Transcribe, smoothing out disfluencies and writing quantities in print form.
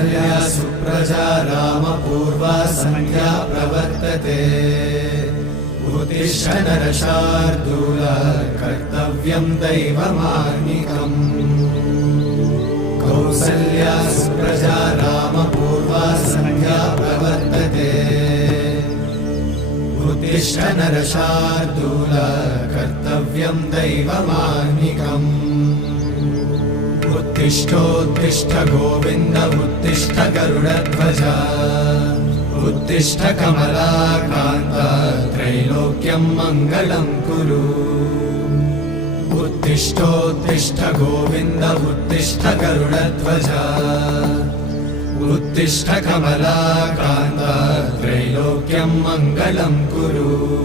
कौसल्या सुप्रजा रामपूर्वा सन्ध्या प्रवर्तते उत्तिष्ठ नरशार्दूल कर्तव्यं दैवमान्निकम् कौसल्या सुप्रजा रामपूर्वा सन्ध्या प्रवर्तते उत्तिष्ठ नरशार्दूल कर्तव्यं दैवमान्निकम् उत्तिष्ठोत्तिष्ठ गोविन्द उत्तिष्ठ गरुडध्वज उत्तिष्ठ कमलाकान्त त्रैलोक्यं मङ्गलं कुरु उत्तिष्ठोत्तिष्ठ गोविन्द उत्तिष्ठ गरुडध्वज उत्तिष्ठ कमलाकान्त त्रैलोक्यं मङ्गलं कुरु।